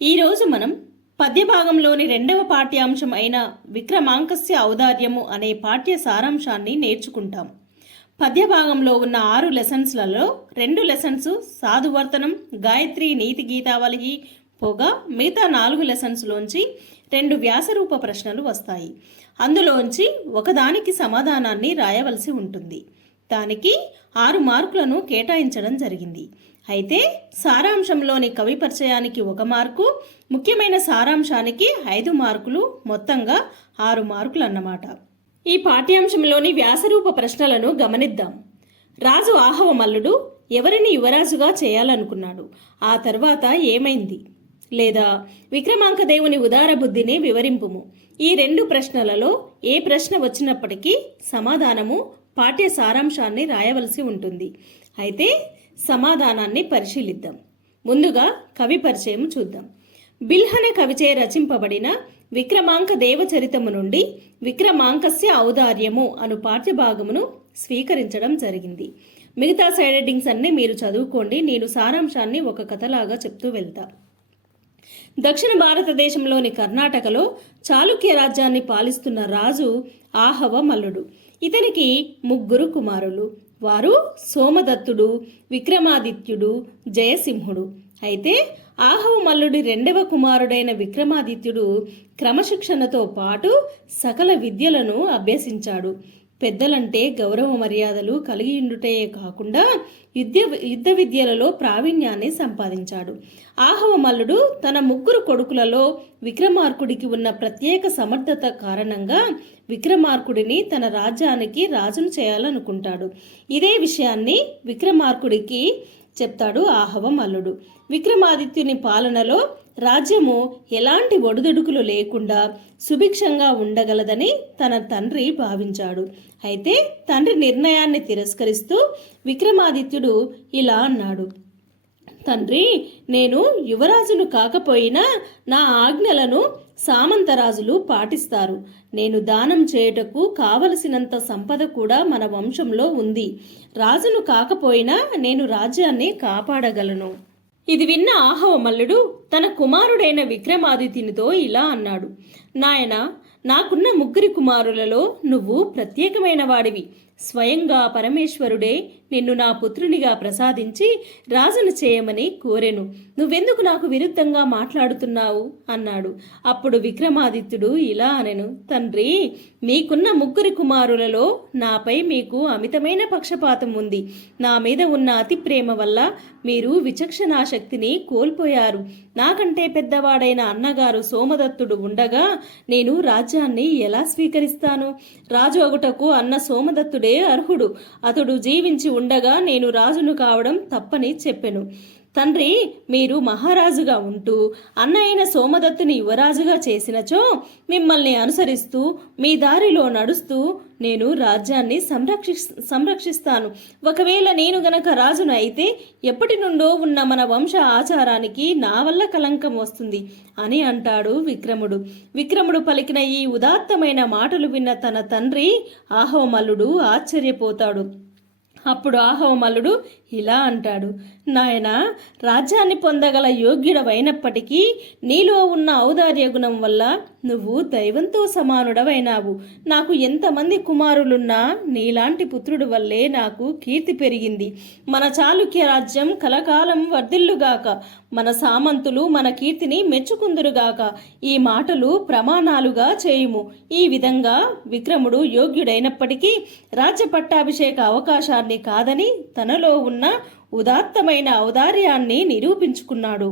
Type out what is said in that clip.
ఈరోజు మనం పద్యభాగంలోని రెండవ పాఠ్యాంశం అయిన విక్రమాంకస్య ఔదార్యము అనే పాఠ్య సారాంశాన్ని నేర్చుకుంటాం. పద్యభాగంలో ఉన్న 6 లెసన్స్లలో 2 లెసన్స్ సాధువర్తనం, గాయత్రి, నీతి గీతావళి పోగా మిగతా 4 లెసన్స్లోంచి 2 వ్యాసరూప ప్రశ్నలు వస్తాయి. అందులోంచి ఒకదానికి సమాధానాన్ని రాయవలసి ఉంటుంది. దానికి 6 మార్కులను కేటాయించడం జరిగింది. అయితే సారాంశంలోని కవి పరిచయానికి 1 మార్కు, ముఖ్యమైన సారాంశానికి 5 మార్కులు, మొత్తంగా 6 మార్కులు అన్నమాట. ఈ పాఠ్యాంశంలోని వ్యాసరూప ప్రశ్నలను గమనిద్దాం. రాజు ఆహవమల్లుడు ఎవరిని యువరాజుగా చేయాలనుకున్నాడు, ఆ తర్వాత ఏమైంది? లేదా విక్రమాంక దేవుని ఉదార బుద్ధిని వివరింపుము. ఈ 2 ప్రశ్నలలో ఏ ప్రశ్న వచ్చినప్పటికీ సమాధానము పాఠ్య సారాంశాన్ని రాయవలసి ఉంటుంది. అయితే సమాధానాన్ని పరిశీలిద్దాం. ముందుగా కవి పరిచయం చూద్దాం. బిల్హన కవిచే రచింపబడిన విక్రమాంక దేవచరితము నుండి విక్రమాంకస్య ఔదార్యము అను పాఠ్యభాగమును స్వీకరించడం జరిగింది. మిగతా సైడ్ హెడ్డింగ్స్ అన్ని మీరు చదువుకోండి. నేను సారాంశాన్ని ఒక కథలాగా చెప్తూ వెళ్తా. దక్షిణ భారతదేశంలోని కర్ణాటకలో చాళుక్య రాజ్యాన్ని పాలిస్తున్న రాజు ఆహవమల్లుడు. ఇతనికి 3 కుమారులు. వారు సోమదత్తుడు, విక్రమాదిత్యుడు, జయసింహుడు. అయితే ఆహవమల్లుడి 2వ కుమారుడైన విక్రమాదిత్యుడు క్రమశిక్షణతో పాటు సకల విద్యలను అభ్యసించాడు. పెద్దలంటే గౌరవ మర్యాదలు కలిగి ఉండుటే కాకుండా యుద్ధ విద్యలలో ప్రావీణ్యాన్ని సంపాదించాడు. ఆహవమల్లుడు తన 3 కొడుకులలో విక్రమార్కుడికి ఉన్న ప్రత్యేక సమర్థత కారణంగా విక్రమార్కుడిని తన రాజ్యానికి రాజును చేయాలనుకుంటాడు. ఇదే విషయాన్ని విక్రమార్కుడికి చెప్తాడు ఆహవమల్లుడు. విక్రమాదిత్యుని పాలనలో రాజ్యము ఎలాంటి ఒడిదుడుకులు లేకుండా సుభిక్షంగా ఉండగలదని తన తండ్రి భావించాడు. అయితే తండ్రి నిర్ణయాన్ని తిరస్కరిస్తూ విక్రమాదిత్యుడు ఇలా అన్నాడు: తండ్రి, నేను యువరాజును కాకపోయినా నా ఆజ్ఞలను సామంతరాజులు పాటిస్తారు. నేను దానం చేయుటకు కావలసినంత సంపద కూడా మన వంశంలో ఉంది. రాజును కాకపోయినా నేను రాజ్యాన్ని కాపాడగలను. ఇది విన్న ఆహవమల్లుడు తన కుమారుడైన విక్రమాదిత్యునితో ఇలా అన్నాడు: నాయనా, నాకున్న 3 కుమారులలో నువ్వు ప్రత్యేకమైన వాడివి. స్వయంగా పరమేశ్వరుడే నిన్ను నా పుత్రునిగా ప్రసాదించి రాజును చేయమని కోరెను. నువ్వెందుకు నాకు విరుద్ధంగా మాట్లాడుతున్నావు అన్నాడు. అప్పుడు విక్రమాదిత్యుడు ఇలా అనెను: తండ్రి, మీకున్న 3 కుమారులలో నాపై మీకు అమితమైన పక్షపాతం ఉంది. నా మీద ఉన్న అతి ప్రేమ వల్ల మీరు విచక్షణాశక్తిని కోల్పోయారు. నాకంటే పెద్దవాడైన అన్నగారు సోమదత్తుడు ఉండగా నేను రాజ్యాన్ని ఎలా స్వీకరిస్తాను? రాజు అగుటకు అన్న సోమదత్తుడే అర్హుడు. అతడు జీవించి ఉండగా నేను రాజును కావడం తప్పని చెప్పెను. తండ్రి, మీరు మహారాజుగా ఉంటూ అన్న అయిన సోమదత్తుని యువరాజుగా చేసినచో మిమ్మల్ని అనుసరిస్తూ మీ దారిలో నడుస్తూ నేను రాజ్యాన్ని సంరక్షిస్తాను. ఒకవేళ నేను గనక రాజును అయితే ఎప్పటి నుండో ఉన్న మన వంశ ఆచారానికి నా వల్ల కలంకం వస్తుంది అని అంటాడు విక్రముడు. విక్రముడు పలికిన ఈ ఉదాత్తమైన మాటలు విన్న తన తండ్రి ఆహవమల్లుడు ఆశ్చర్యపోతాడు. అప్పుడు ఆహవమల్లుడు ఇలా అంటాడు: నాయనా, రాజ్యాన్ని పొందగల యోగ్యుడవైనప్పటికీ నీలో ఉన్న ఔదార్య గుణం వల్ల నువ్వు దైవంతో సమానుడవైనావు. నాకు ఎంతమంది కుమారులున్నా నీలాంటి పుత్రుడు వల్లే నాకు కీర్తి పెరిగింది. మన చాళుక్య రాజ్యం కలకాలం వర్ధిల్లుగాక. మన సామంతులు మన కీర్తిని మెచ్చుకుందురుగాక. ఈ మాటలు ప్రమాణాలుగా చేయుము. ఈ విధంగా విక్రముడు యోగ్యుడైనప్పటికీ రాజ్య పట్టాభిషేక అవకాశాన్ని కాదని తనలో ఉన్న ఉదాత్తమైన ఔదార్యాన్ని నిరూపించుకున్నాడు.